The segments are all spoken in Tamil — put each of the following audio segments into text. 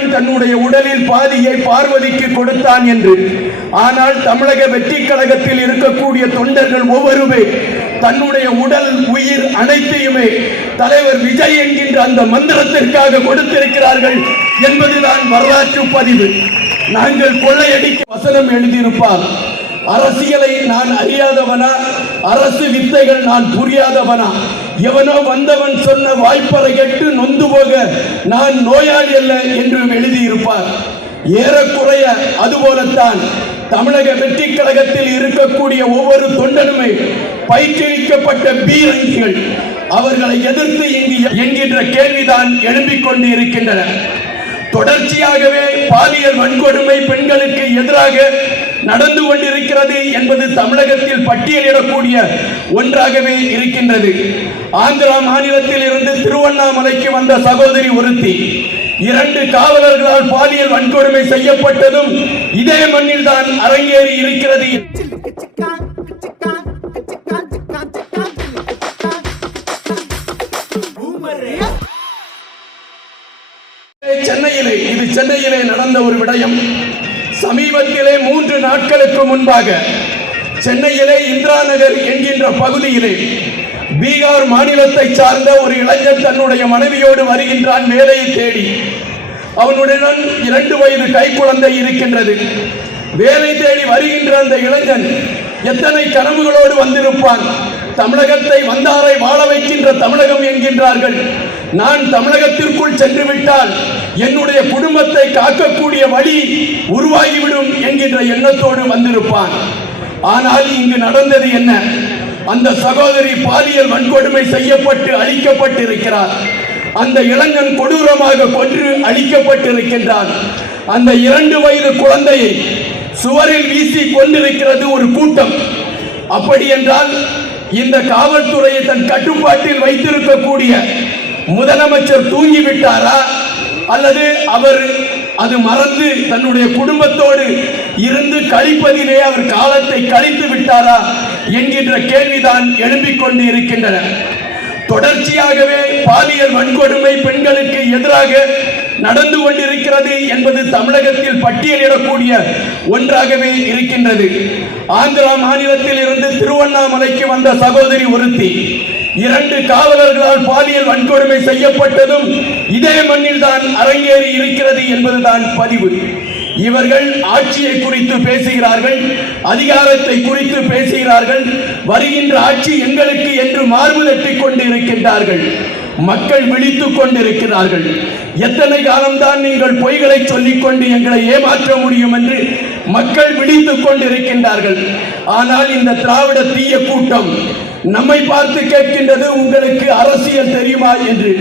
சிவன் தன்னுடைய உடலில் பாதியை பார்வதிக்கு கொடுத்தான் என்று. ஆனால் தமிழக வெற்றி கழகத்தில் இருக்கக்கூடிய தொண்டர்கள் ஒவ்வொருமே தன்னுடைய உடல் உயிர் அனைத்தையுமே தலைவர் விஜய் என்கின்ற அந்த மந்திரத்திற்காக கொடுத்திருக்கிறார்கள் என்பதுதான் வரலாற்று பதிவு. நாங்கள் கொள்ளையடிக்க வசனம் எழுதியிருப்பார். அரசியலை நான் அறியாதவனா, அரசு வித்தைகள் நான் புரியாதவனா, எவனோ வந்தவன் சொன்ன வாய்ப்பறை கேட்டு நொந்து போக நான் நோயாளி அல்ல என்று எழுதியிருப்பார். ஏறக்குறைய அதுபோலத்தான் தமிழக வெற்றி கழகத்தில் இருக்கக்கூடிய ஒவ்வொரு தொண்டனுமே பயிற்றுவிக்கப்பட்ட பீரங்கிகள். அவர்களை எதிர்த்து என்கின்ற கேள்விதான் எழும்பிக் கொண்டு இருக்கின்றன. தொடர்ச்சியாகவே பாலியல் வன்கொடுமை பெண்களுக்கு எதிராக நடந்து கொண்டிருக்கிறது என்பது தமிழகத்தில் பட்டியலிடக்கூடிய ஒன்றாகவே இருக்கின்றது. ஆந்திரா மாநிலத்தில் இருந்து திருவண்ணாமலைக்கு வந்த சகோதரி ஒருத்தி 2 காவலர்களால் பாலியல் வன்கொடுமை செய்யப்பட்டதும் இதே மண்ணில் தான் அரங்கேறி இருக்கிறது. சென்னையிலே நடந்த ஒரு விடயம். சமீபத்திலே 3 நாட்களுக்கு முன்பாக சென்னையிலே இந்திரா நகர் என்கின்ற பகுதியிலே பீகார் மாநிலத்தை சார்ந்த ஒரு இளைஞன் தன்னுடைய மனைவியோடு வருகின்றான் வேலையை தேடி. அவனுடன் 2 வயது கைக்குழந்தை இருக்கின்றது. வேலை தேடி வருகின்ற அந்த இளைஞன் எத்தனை கனவுகளோடு வந்திருப்பான். தமிழகத்தை வந்தாரை வாழ வைக்கின்ற தமிழகம் என்கின்றார்கள். நான் தமிழகத்திற்குள் சென்று விட்டால் என்னுடைய குடும்பத்தை காக்கக்கூடிய வழி உருவாகிவிடும் என்கின்ற எண்ணத்தோடு வந்திருப்பான். ஆனால் இங்கு நடந்தது என்ன? அந்த சகோதரி பாலியல் வன்கொடுமை செய்யப்பட்டு அழிக்கப்பட்டிருக்கிறார். அந்த இளைஞன் கொடூரமாக கொன்று அழிக்கப்பட்டிருக்கின்றான். அந்த 2 வயது குழந்தையை சுவரில் வீசி கொண்டிருக்கிறது ஒரு கூட்டம். அப்படி என்றால் இந்த காவல்துறையை தன் கட்டுப்பாட்டில் வைத்திருக்கக்கூடிய முதலமைச்சர் தூங்கிவிட்டாரா, அல்லது அவர் அது மறந்து தன்னுடைய குடும்பத்தோடு இருந்து கழிப்பதிலே அவர் காலத்தை கழித்து விட்டாரா என்கின்ற கேள்விதான் எழும்பிக் கொண்டு இருக்கின்றன. தொடர்ச்சியாகவே பாலியல் வன்கொடுமை பெண்களுக்கு எதிராக நடந்து கொண்டிருக்கிறது என்பது தமிழகத்தில் பட்டியலிடக்கூடிய ஒன்றாகவே இருக்கின்றது. ஆந்திரா மாநிலத்தில் இருந்து திருவண்ணாமலைக்கு வந்த சகோதரி ஒருத்தி 2 காவலர்களால் பாலியல் வன்கொடுமை செய்யப்பட்டதும் இதே மண்ணில் தான் அரங்கேறி இருக்கிறது என்பதுதான் பதிவு. இவர்கள் ஆட்சியை குறித்து பேசுகிறார்கள், அதிகாரத்தை குறித்து பேசுகிறார்கள். வருகின்ற ஆட்சி எங்களுக்கு என்று மார்பு தட்டிக் கொண்டு இருக்கின்றார்கள். மக்கள் விழித்துக் கொண்டிருக்கிறார்கள். எத்தனை காலம்தான் நீங்கள் பொய்களை சொல்லிக் கொண்டு எங்களை ஏமாற்ற முடியும் என்று மக்கள் விழித்துக் கொண்டிருக்கின்றார்கள். ஆனால் இந்த திராவிட தீய கூட்டம் நம்மை பார்த்து கேட்கின்றது, உங்களுக்கு அரசியல் தெரியுமா என்று.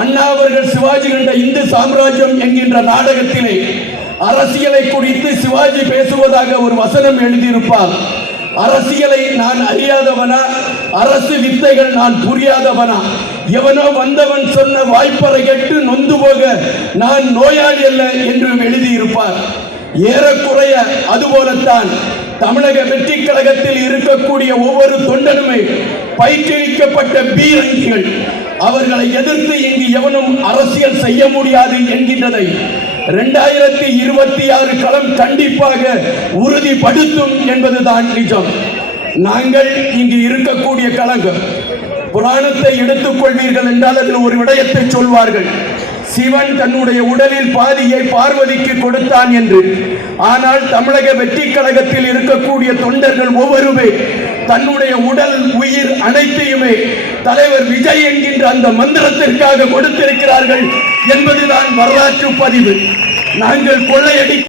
அண்ணா அவர்கள் சிவாஜி கண்ட இந்து சாம்ராஜ்யம் என்கின்ற நாடகத்திலே அரசியலை குறித்து சிவாஜி பேசுவதாக ஒரு வசனம் எழுதியிருப்பார். அரசியலை நான் அறியாதவனா, அரசு வித்தைகள் நான் புரியாதவனா, எவனோ வந்தவன் சொன்ன வாய்ப்பறை கேட்டு நொந்து போக நான் நோயாளி அல்ல என்று எழுதியிருப்பார். ஏறக்குறைய அதுபோலத்தான் தமிழக வெற்றி கழகத்தில் இருக்கக்கூடிய ஒவ்வொரு தொண்டனுமே பயிற்றுவிக்கப்பட்ட பீரங்கிகள். அவர்களை எதிர்த்து இங்கு எவனும் அரசியல் செய்ய முடியாது என்கின்றதை 2026 களம் கண்டிப்பாக உறுதிப்படுத்தும் என்பதுதான் நிஜம். நாங்கள் இங்கு இருக்கக்கூடிய கழகம் புராணத்தை எடுத்துக் கொள்வீர்கள் என்றால் அதில் ஒரு விடயத்தை சொல்வார்கள். சிவன் தன்னுடைய உடலில் பாதியை பார்வதிக்கு கொடுத்தான் என்று. ஆனால் தமிழக வெற்றி கழகத்தில் இருக்கக்கூடிய தொண்டர்கள் ஒவ்வொருமே தன்னுடைய உடல் உயிர் அனைத்தையுமே தலைவர் விஜய் என்கின்ற அந்த மந்திரத்திற்காக கொடுத்திருக்கிறார்கள் என்பதுதான் வரலாற்று பதிவு. நாங்கள் கொள்ளையடி